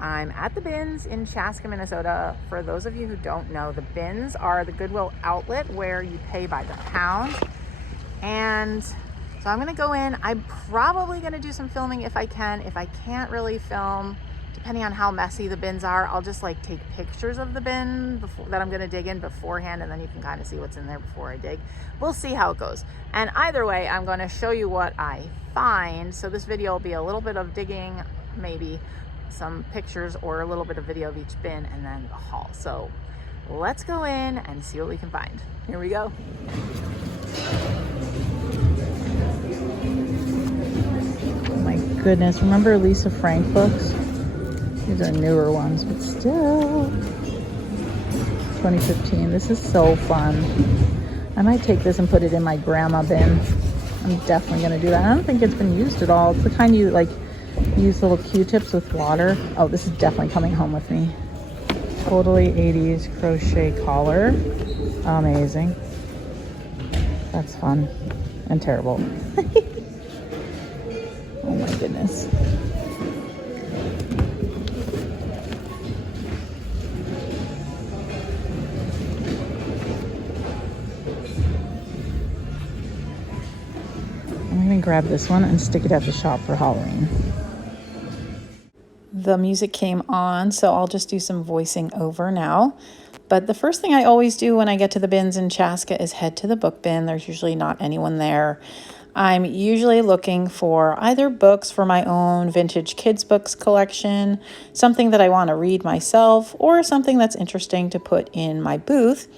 I'm at the bins in Chaska, Minnesota. For those of you who don't know, the bins are the Goodwill outlet where you pay by the pound. And so I'm gonna go in. I'm probably gonna do some filming if I can. If I can't really film, depending on how messy the bins are, I'll just like take pictures of the bin that I'm gonna dig in beforehand, and then you can kind of see what's in there before I dig. We'll see how it goes. And either way, I'm gonna show you what I find. So this video will be a little bit of digging, maybe some pictures, or a little bit of video of each bin, and then the haul. So let's go in and see what we can find. Here we go. Oh my goodness, remember Lisa Frank books? These are newer ones, but still. 2015, this is so fun. I might take this and put it in my grandma bin. I'm definitely gonna do that. I don't think it's been used at all. It's the kind you like use little Q-tips with water. Oh, this is definitely coming home with me. Totally 80s crochet collar. Amazing. That's fun and terrible. Oh my goodness. I'm gonna grab this one and stick it at the shop for Halloween. The music came on, so I'll just do some voicing over now. But the first thing I always do when I get to the bins in Chaska is head to the book bin. There's usually not anyone there. I'm usually looking for either books for my own vintage kids books collection, something that I want to read myself, or something that's interesting to put in my booth.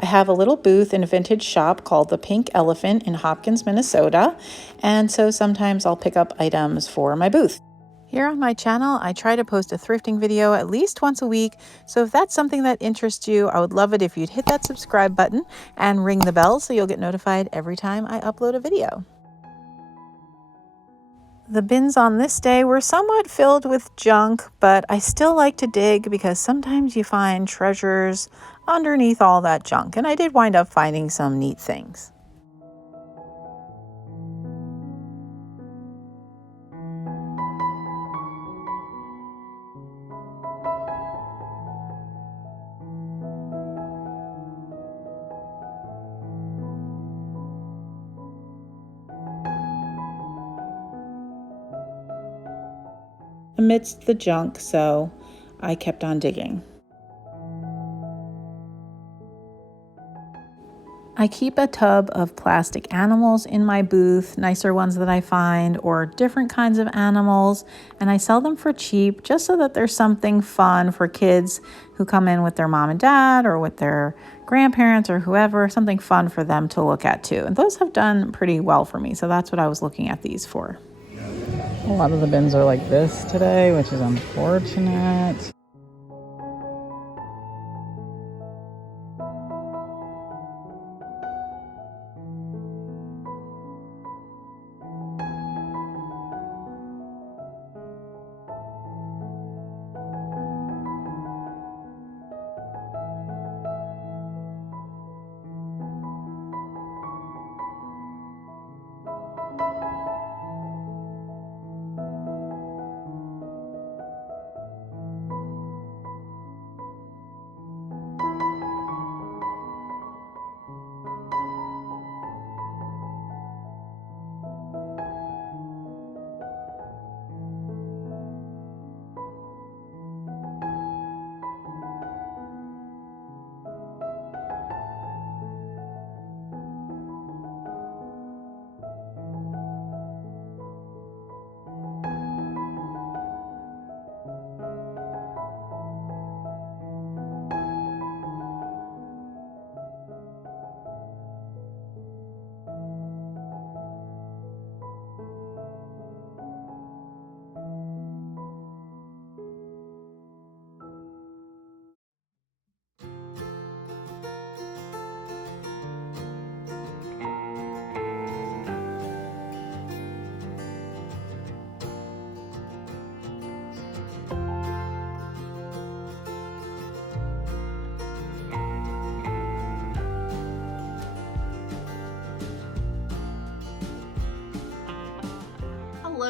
I have a little booth in a vintage shop called the Pink Elephant in Hopkins, Minnesota, and so sometimes I'll pick up items for my booth. Here on my channel, I try to post a thrifting video at least once a week, so if that's something that interests you, I would love it if you'd hit that subscribe button and ring the bell so you'll get notified every time I upload a video. The bins on this day were somewhat filled with junk, but I still like to dig because sometimes you find treasures underneath all that junk, and I did wind up finding some neat things. Amidst the junk, so I kept on digging. I keep a tub of plastic animals in my booth, nicer ones that I find, or different kinds of animals, and I sell them for cheap just so that there's something fun for kids who come in with their mom and dad or with their grandparents or whoever, something fun for them to look at too. And those have done pretty well for me, so that's what I was looking at these for. A lot of the bins are like this today, which is unfortunate.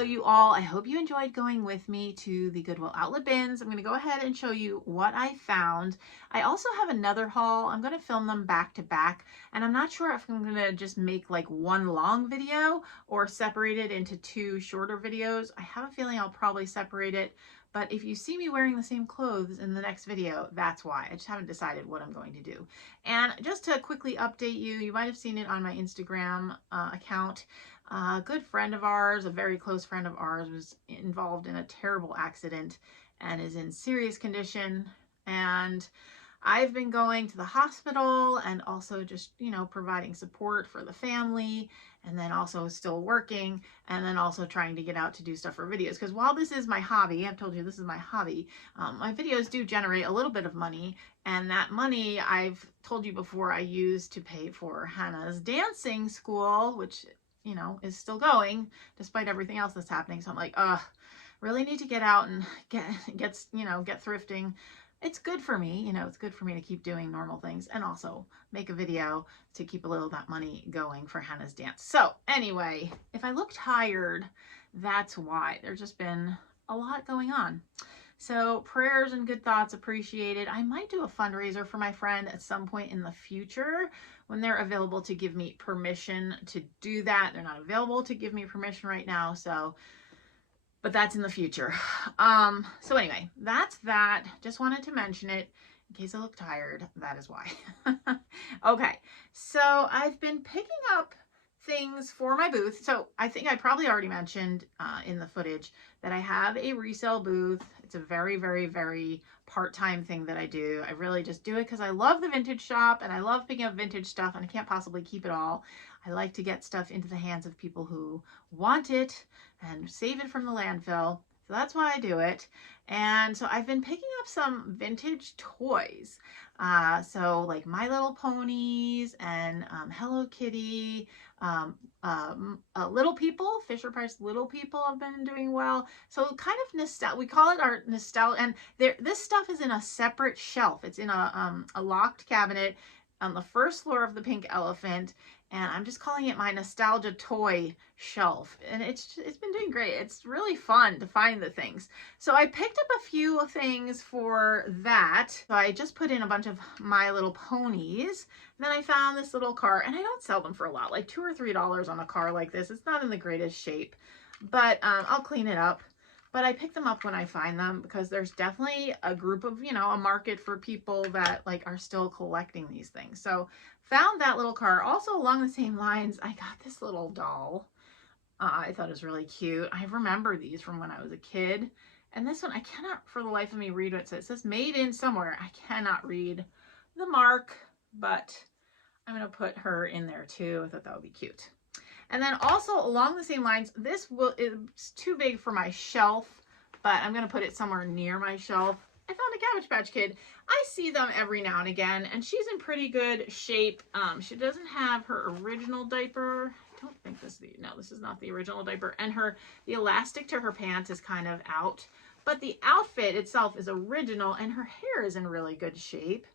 Hello you all. I hope you enjoyed going with me to the Goodwill Outlet bins. I'm going to go ahead and show you what I found. I also have another haul. I'm going to film them back to back, and I'm not sure if I'm going to just make like one long video or separate it into two shorter videos. I have a feeling I'll probably separate it, but if you see me wearing the same clothes in the next video, that's why. I just haven't decided what I'm going to do. And just to quickly update you, you might have seen it on my Instagram account. A good friend of ours, a very close friend of ours, was involved in a terrible accident and is in serious condition. And I've been going to the hospital and also just, you know, providing support for the family, and then also still working, and then also trying to get out to do stuff for videos. Because while this is my hobby, I've told you this is my hobby, my videos do generate a little bit of money. And that money, I've told you before, I use to pay for Hannah's dancing school, which, you know, is still going despite everything else that's happening. So I'm like, really need to get out and get thrifting. It's good for me, you know, it's good for me to keep doing normal things and also make a video to keep a little of that money going for Hannah's dance. So anyway, if I look tired, that's why. There's just been a lot going on. So prayers and good thoughts appreciated. I might do a fundraiser for my friend at some point in the future when they're available to give me permission to do that. They're not available to give me permission right now, so, but that's in the future. So anyway, that's that. Just wanted to mention it in case I look tired. That is why. Okay, so I've been picking up things for my booth. So I think I probably already mentioned in the footage that I have a resale booth. It's a very, very, very part-time thing that I do. I really just do it because I love the vintage shop and I love picking up vintage stuff, and I can't possibly keep it all. I like to get stuff into the hands of people who want it and save it from the landfill. So that's why I do it. And so I've been picking up some vintage toys. So like My Little Ponies and Hello Kitty, Little People, Fisher Price Little People have been doing well. So kind of nostalgia, we call it our nostalgia, and this stuff is in a separate shelf. It's in a locked cabinet on the first floor of the Pink Elephant, and I'm just calling it my nostalgia toy shelf, and it's been doing great. It's really fun to find the things. So I picked up a few things for that. So I just put in a bunch of My Little Ponies. And then I found this little car, and I don't sell them for a lot, like $2 or $3 on a car like this. It's not in the greatest shape, but I'll clean it up. But I pick them up when I find them because there's definitely a group of, you know, a market for people that like are still collecting these things. So found that little car. Also along the same lines, I got this little doll. I thought it was really cute. I remember these from when I was a kid. And this one, I cannot for the life of me read what it says. It says made in somewhere. I cannot read the mark, but I'm going to put her in there too. I thought that would be cute. And then also along the same lines, it's too big for my shelf, but I'm going to put it somewhere near my shelf. I found a Cabbage Patch Kid. I see them every now and again, and she's in pretty good shape. She doesn't have her original diaper. I don't think this is not the original diaper. And the elastic to her pants is kind of out, but the outfit itself is original, and her hair is in really good shape.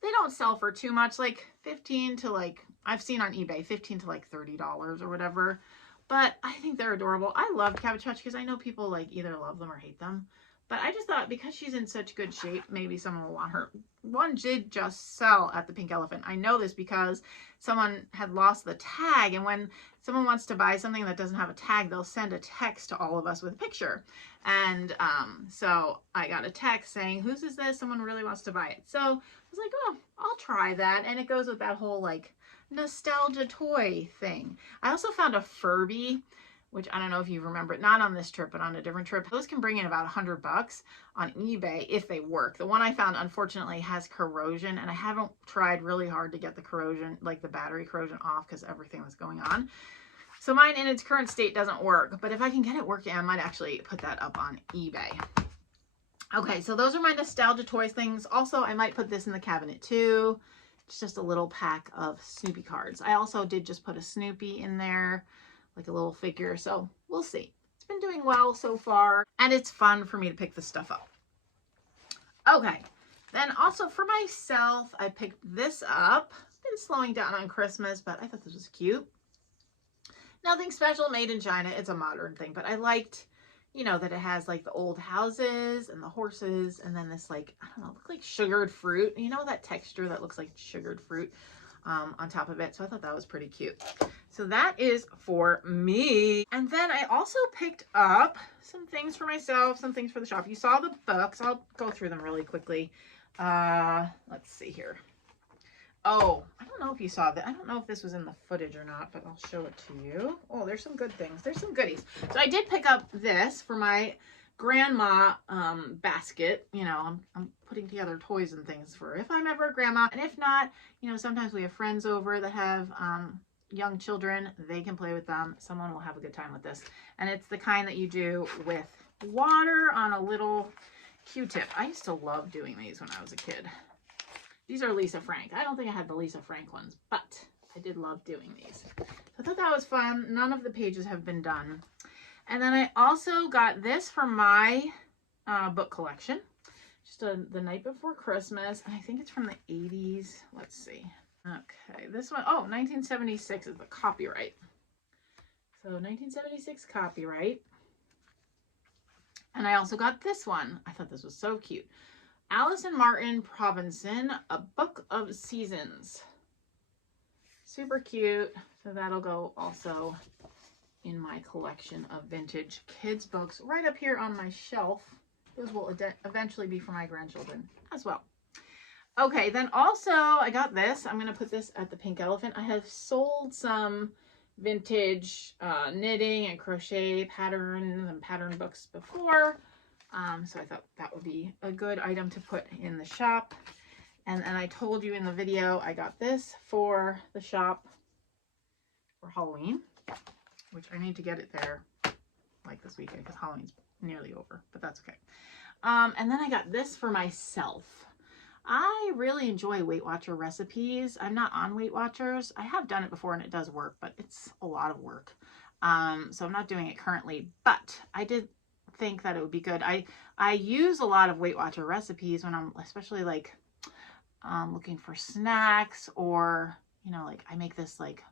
They don't sell for too much, like 15 to like, I've seen on eBay, 15 to like $30 or whatever. But I think they're adorable. I love Cabbage Patch because I know people like either love them or hate them. But I just thought because she's in such good shape, maybe someone will want her. One did just sell at the Pink Elephant. I know this because someone had lost the tag, and when someone wants to buy something that doesn't have a tag, they'll send a text to all of us with a picture. And so I got a text saying, whose is this? Someone really wants to buy it. So I was like, oh, I'll try that. And it goes with that whole like nostalgia toy thing. I also found a Furby, which I don't know if you remember it, not on this trip, but on a different trip. Those can bring in about $100 on eBay if they work. The one I found, unfortunately, has corrosion, and I haven't tried really hard to get the corrosion, like the battery corrosion off because everything that's going on. So mine in its current state doesn't work, but if I can get it working, I might actually put that up on eBay. Okay, so those are my nostalgia toys things. Also, I might put this in the cabinet too. It's just a little pack of Snoopy cards. I also did just put a Snoopy in there, like a little figure, so we'll see. It's been doing well so far, and it's fun for me to pick this stuff up. Okay, then also for myself, I picked this up. Been slowing down on Christmas, but I thought this was cute. Nothing special, made in China. It's a modern thing, but I liked, you know, that it has like the old houses and the horses, and then this like, I don't know, look like sugared fruit. You know, that texture that looks like sugared fruit on top of it. So I thought that was pretty cute. So that is for me. And then I also picked up some things for myself, some things for the shop. You saw the books. I'll go through them really quickly. Let's see here. Oh, I don't know if you saw that. I don't know if this was in the footage or not, but I'll show it to you. Oh, there's some good things. There's some goodies. So I did pick up this for my grandma basket. You know, I'm putting together toys and things for if I'm ever a grandma. And if not, you know, sometimes we have friends over that have young children. They can play with them. Someone will have a good time with this. And it's the kind that you do with water on a little Q-tip. I used to love doing these when I was a kid. These are Lisa Frank. I don't think I had the Lisa Frank ones, but I did love doing these. So I thought that was fun. None of the pages have been done. And then I also got this for my book collection. Just the night before Christmas. And I think it's from the 80s. Let's see. Okay, this one, oh, 1976 is the copyright. So 1976 copyright. And I also got this one. I thought this was so cute. Alice and Martin Robinson, A Book of Seasons. Super cute. So that'll go also in my collection of vintage kids books right up here on my shelf. Those will eventually be for my grandchildren as well. Okay, then also I got this. I'm going to put this at the Pink Elephant. I have sold some vintage knitting and crochet patterns and pattern books before. So I thought that would be a good item to put in the shop. And I told you in the video, I got this for the shop for Halloween, which I need to get it there like this weekend because Halloween's nearly over, but that's okay. And then I got this for myself. I really enjoy Weight Watcher recipes. I'm not on Weight Watchers. I have done it before and it does work, but it's a lot of work. So I'm not doing it currently, but I did think that it would be good. I use a lot of Weight Watcher recipes when I'm especially like looking for snacks, or you know, like I make this like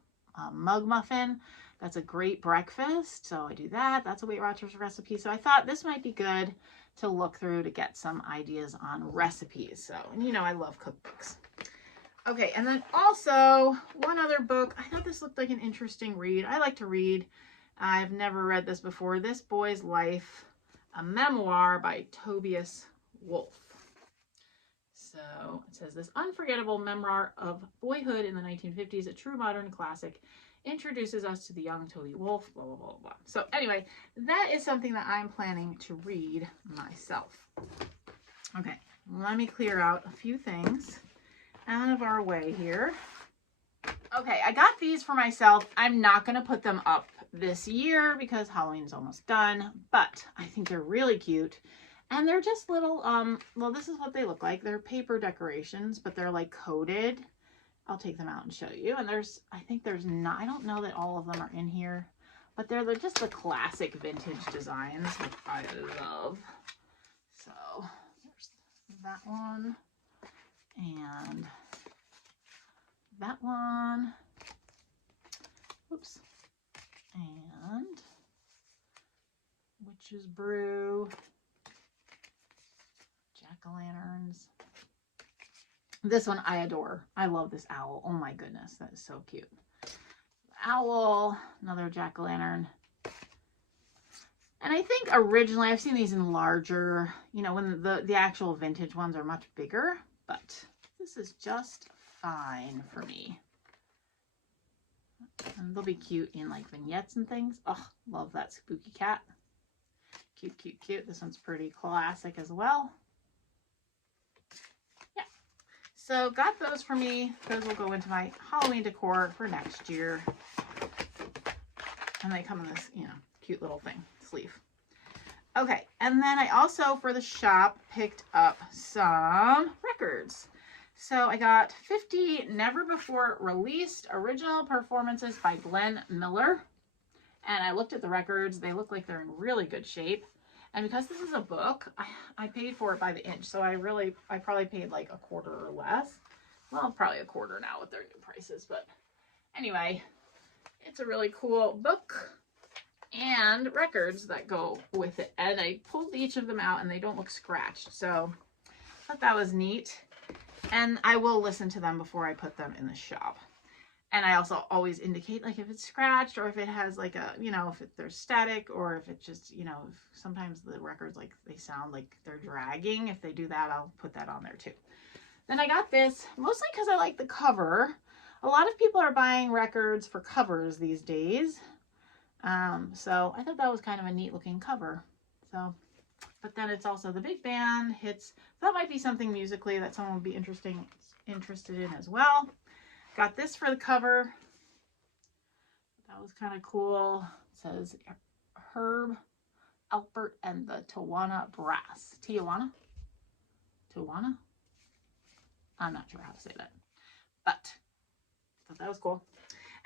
mug muffin. That's a great breakfast, so I do that. That's a Weight Watchers recipe. So I thought this might be good to look through to get some ideas on recipes. So, and you know, I love cookbooks. Okay, and then also one other book. I thought this looked like an interesting read. I like to read. I've never read this before. This Boy's Life, a memoir by Tobias Wolff. So it says, this unforgettable memoir of boyhood in the 1950s, a true modern classic, introduces us to the young Toby Wolff, blah, blah, blah, blah. So anyway, that is something that I'm planning to read myself. Okay, let me clear out a few things out of our way here. Okay, I got these for myself. I'm not going to put them up this year because Halloween's almost done, but I think they're really cute. And they're just little, well, this is what they look like. They're paper decorations, but they're like coated. I'll take them out and show you. And there's, I think there's not, I don't know that all of them are in here, but they're just the classic vintage designs, which I love. So there's that one and that one. Oops. And Witch's Brew. Jack-o'-lanterns. This one I adore. I love this owl. Oh my goodness, that is so cute. Owl, another jack-o'-lantern. And I think originally, I've seen these in larger, you know, when the actual vintage ones are much bigger, but this is just fine for me. And they'll be cute in like vignettes and things. Oh, love that spooky cat. Cute, cute, cute. This one's pretty classic as well. Yeah. So got those for me. Those will go into my Halloween decor for next year. And they come in this, you know, cute little thing, sleeve. Okay, and then I also, for the shop, picked up some records. So I got 50 never before released original performances by Glenn Miller. And I looked at the records. They look like they're in really good shape. And because this is a book, I paid for it by the inch. So I probably paid like a quarter or less. Well, probably a quarter now with their new prices. But anyway, It's a really cool book and records that go with it. And I pulled each of them out and they don't look scratched. So I thought that was neat. And I will listen to them before I put them in the shop. And I also always indicate, like, if it's scratched or if it has like a, you know, if there's static, or if it just, you know, sometimes the records, like, they sound like they're dragging. If they do that, I'll put that on there too. Then I got this mostly because I like the cover. A lot of people are buying records for covers these days. So I thought that was kind of a neat looking cover. So, but then it's also the big band hits. That might be something musically that someone would be interested in as well. Got this for the cover. That was kind of cool. It says Herb Alpert and the Tijuana Brass. Tijuana? I'm not sure how to say that. But I thought that was cool.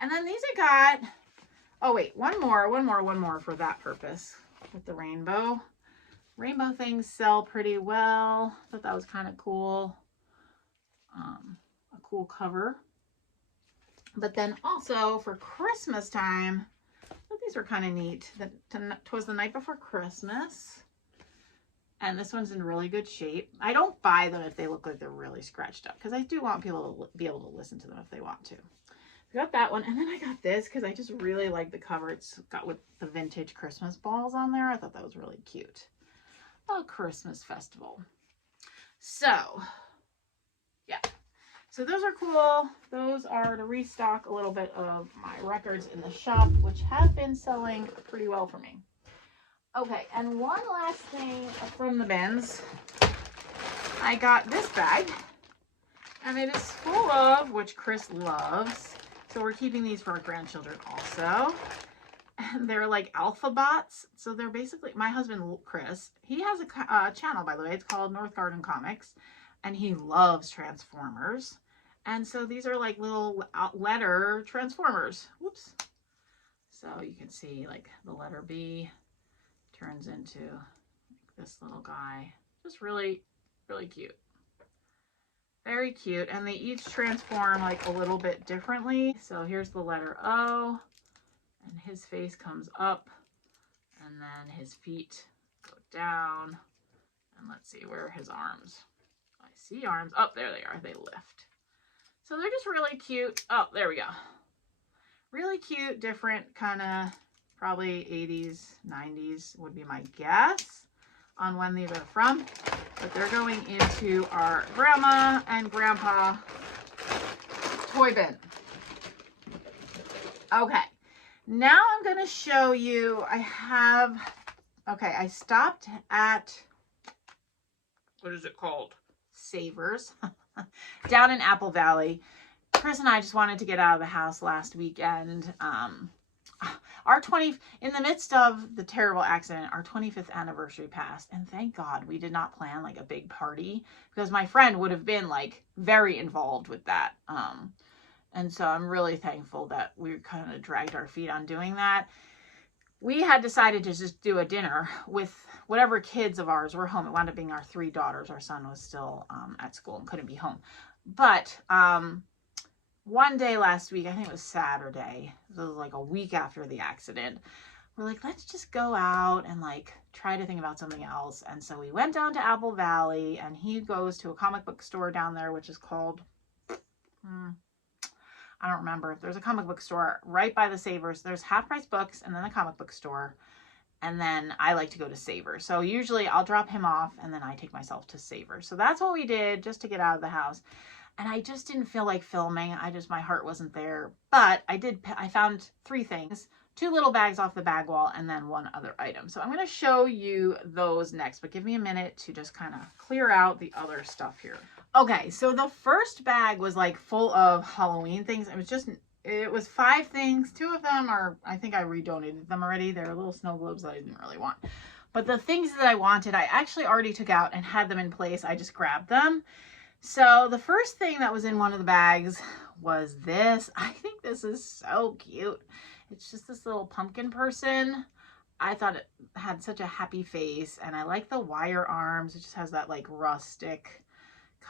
And then these I got, oh wait, one more for that purpose with the rainbow. Rainbow things sell pretty well. I thought that was kind of cool. A cool cover. But then also for Christmas time, I thought these were kind of neat. Twas the night before Christmas. And this one's in really good shape. I don't buy them if they look like they're really scratched up, because I do want people to be able to listen to them if they want to. I got that one. And then I got this because I just really like the cover. It's got with the vintage Christmas balls on there. I thought that was really cute. A Christmas festival. So, yeah. So those are cool. Those are to restock a little bit of my records in the shop, which have been selling pretty well for me. Okay, and one last thing from the bins. I got this bag, and it is full of, which Chris loves, so we're keeping these for our grandchildren also. And they're like alpha bots. So they're basically, my husband Chris, he has a channel, by the way. It's called Northgarden Comics, and he loves Transformers. And so these are like little letter Transformers. Whoops. So you can see like the letter B turns into this little guy. Just really, really cute. Very cute. And they each transform like a little bit differently. So here's the letter O, and his face comes up, and then his feet go down. And let's see, where are his arms? I see arms. Oh, there they are. They lift. So they're just really cute. Oh, there we go. Really cute, different kind of, probably 80s, 90s would be my guess on when these are from. But they're going into our grandma and grandpa toy bin. Okay, now I'm going to show you, I stopped at, what is it called? Savers. Down in Apple Valley. Chris and I just wanted to get out of the house last weekend. In the midst of the terrible accident, our 25th anniversary passed, and thank God we did not plan like a big party, because my friend would have been like very involved with that. And so I'm really thankful that we kind of dragged our feet on doing that. We had decided to just do a dinner with whatever kids of ours were home. It wound up being our 3 daughters. Our son was still at school and couldn't be home. But one day last week, I think it was Saturday, it was like a week after the accident, we're like, let's just go out and like try to think about something else. And so we went down to Apple Valley, and he goes to a comic book store down there, which is called, I don't remember. There's a comic book store right by the Savers. There's Half Price Books and then a comic book store. And then I like to go to Savers. So usually I'll drop him off and then I take myself to Savers. So that's what we did just to get out of the house. And I just didn't feel like filming. My heart wasn't there. But I found 3 things. 2 little bags off the bag wall, and then 1 other item. So I'm going to show you those next, but give me a minute to just kind of clear out the other stuff here. Okay, so the first bag was like full of Halloween things. It was 5 things. 2 of them are, I think I redonated them already. They're little snow globes that I didn't really want. But the things that I wanted, I actually already took out and had them in place. I just grabbed them. So the first thing that was in one of the bags was this. I think this is so cute. It's just this little pumpkin person. I thought it had such a happy face, and I like the wire arms. It just has that like rustic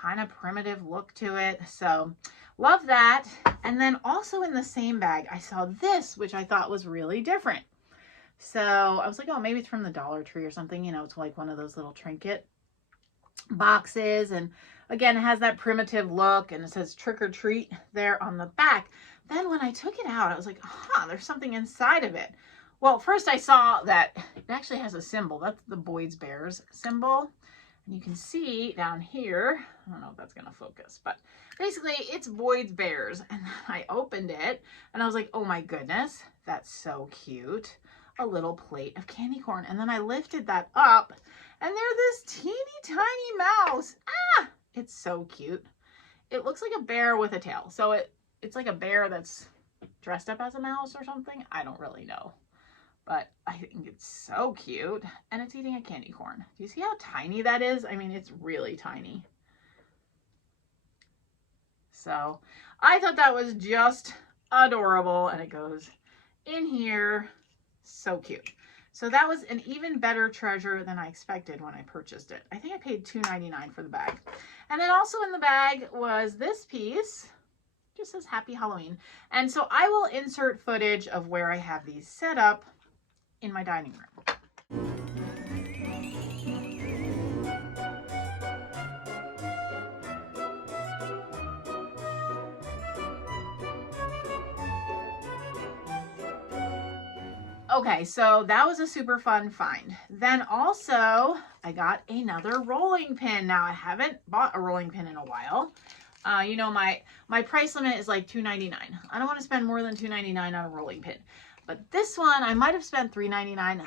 kind of primitive look to it. So love that. And then also in the same bag, I saw this, which I thought was really different. So I was like, oh, maybe it's from the Dollar Tree or something. You know, it's like one of those little trinket boxes. And again, it has that primitive look, and it says trick or treat there on the back. Then when I took it out, I was like, huh, there's something inside of it. Well, first I saw that it actually has a symbol. That's the Boyd's Bears symbol. And you can see down here, I don't know if that's going to focus, but basically it's Boyd's Bears. And then I opened it and I was like, oh my goodness, that's so cute. A little plate of candy corn. And then I lifted that up and there's this teeny tiny mouse. Ah, it's so cute. It looks like a bear with a tail. So it's like a bear that's dressed up as a mouse or something. I don't really know. But I think it's so cute. And it's eating a candy corn. Do you see how tiny that is? I mean, it's really tiny. So I thought that was just adorable. And it goes in here. So cute. So that was an even better treasure than I expected when I purchased it. I think I paid $2.99 for the bag. And then also in the bag was this piece. Just says Happy Halloween. And so I will insert footage of where I have these set up in my dining room. Okay, so that was a super fun find. Then also I got another rolling pin. Now I haven't bought a rolling pin in a while. You know, my price limit is like $2.99. I don't want to spend more than $2.99 on a rolling pin. But this one, I might have spent $3.99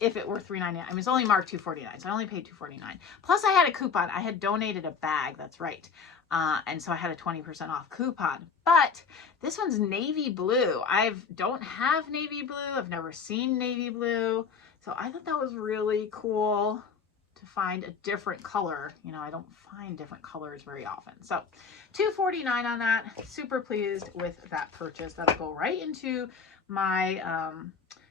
if it were $3.99. I mean, it's only marked $2.49, so I only paid $2.49. Plus, I had a coupon. I had donated a bag. That's right. And so I had a 20% off coupon. But this one's navy blue. I don't have navy blue. I've never seen navy blue. So I thought that was really cool to find a different color. You know, I don't find different colors very often. So $2.49 on that. Super pleased with that purchase. That'll go right into my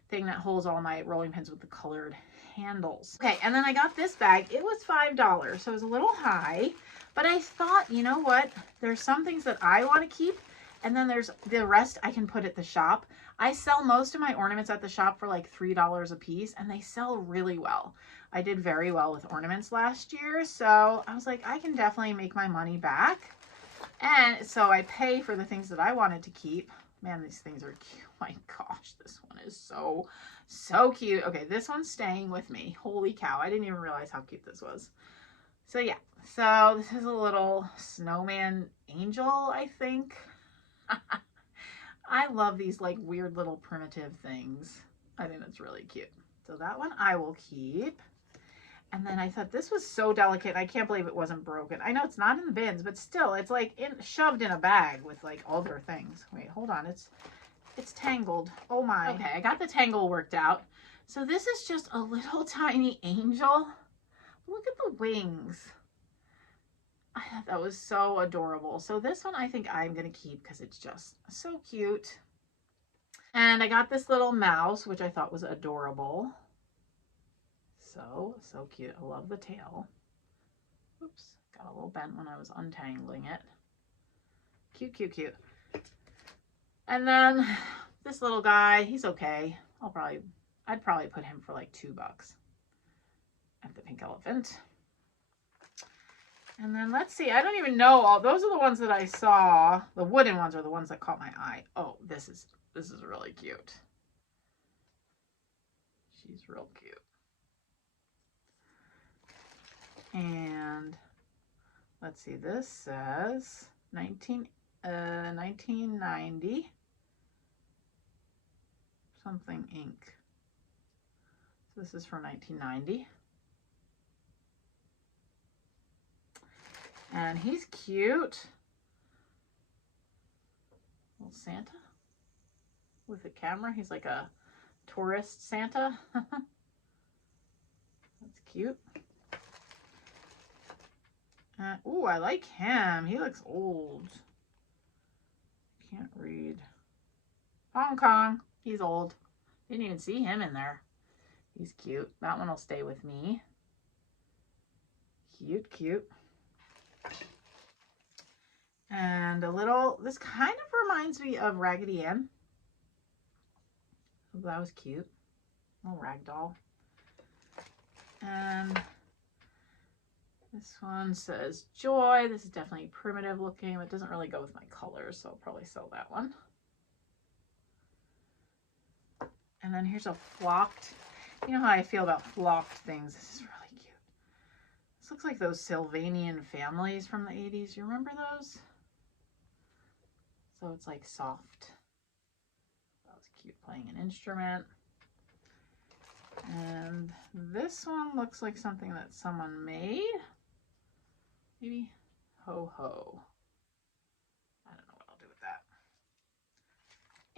thing that holds all my rolling pins with the colored handles. Okay, and then I got this bag. It was $5, so it was a little high, but I thought, you know what? There's some things that I want to keep, and then there's the rest I can put at the shop. I sell most of my ornaments at the shop for like $3 a piece, and they sell really well. I did very well with ornaments last year, so I was like, I can definitely make my money back. And so I pay for the things that I wanted to keep. Man, these things are cute. My gosh, this one is so cute. Okay, this one's staying with me. Holy cow, I didn't even realize how cute this was. So yeah, so this is a little snowman angel, I think. I love these like weird little primitive things. I think that's really cute. So that one I will keep. And then I thought this was so delicate. I can't believe it wasn't broken. I know it's not in the bins, but still, it's like shoved in a bag with like all their things. Wait, hold on. It's tangled. Oh my. Okay, I got the tangle worked out. So this is just a little tiny angel. Look at the wings. I thought that was so adorable. So this one I think I'm going to keep because it's just so cute. And I got this little mouse, which I thought was adorable. So cute. I love the tail. Oops, got a little bent when I was untangling it. Cute, cute, cute. And then this little guy, he's okay. I'd probably put him for like $2 at the Pink Elephant. And then let's see, I don't even know, those are the ones that I saw. The wooden ones are the ones that caught my eye. Oh, this is really cute. She's real cute. And let's see, this says 1990 something ink. So this is for 1990. And he's cute. Little Santa with a camera. He's like a tourist Santa. That's cute. Ooh, I like him. He looks old. Can't read. Hong Kong. He's old. Didn't even see him in there. He's cute. That one will stay with me. Cute, cute. And a little, this kind of reminds me of Raggedy Ann. Oh, that was cute. Little rag doll. And this one says joy. This is definitely primitive looking. It doesn't really go with my colors, so I'll probably sell that one. And then here's a flocked. You know how I feel about flocked things. This is really cute. This looks like those Sylvanian families from the 80s. You remember those? So it's like soft. That was cute, playing an instrument. And this one looks like something that someone made. Maybe ho ho. I don't know what I'll do with that.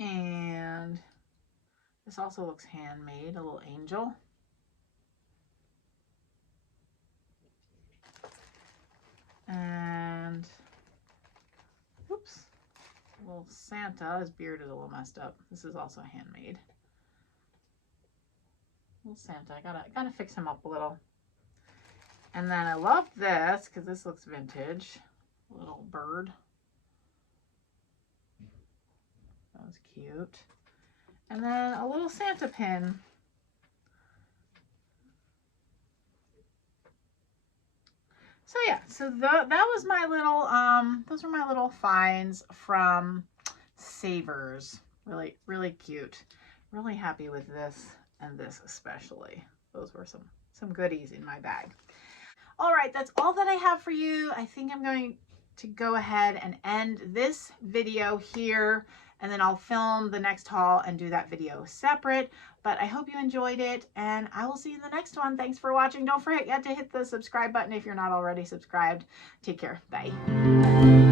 And this also looks handmade, a little angel. And oops, a little Santa. His beard is a little messed up. This is also handmade. Little Santa. I gotta fix him up a little. And then I love this because this looks vintage. Little bird. That was cute. And then a little Santa pin. So yeah, so that was my little, those were my little finds from Savers. Really, really cute. Really happy with this and this especially. Those were some goodies in my bag. All right, that's all that I have for you. I think I'm going to go ahead and end this video here, and then I'll film the next haul and do that video separate. But I hope you enjoyed it, and I will see you in the next one. Thanks for watching. Don't forget to hit the subscribe button if you're not already subscribed. Take care. Bye.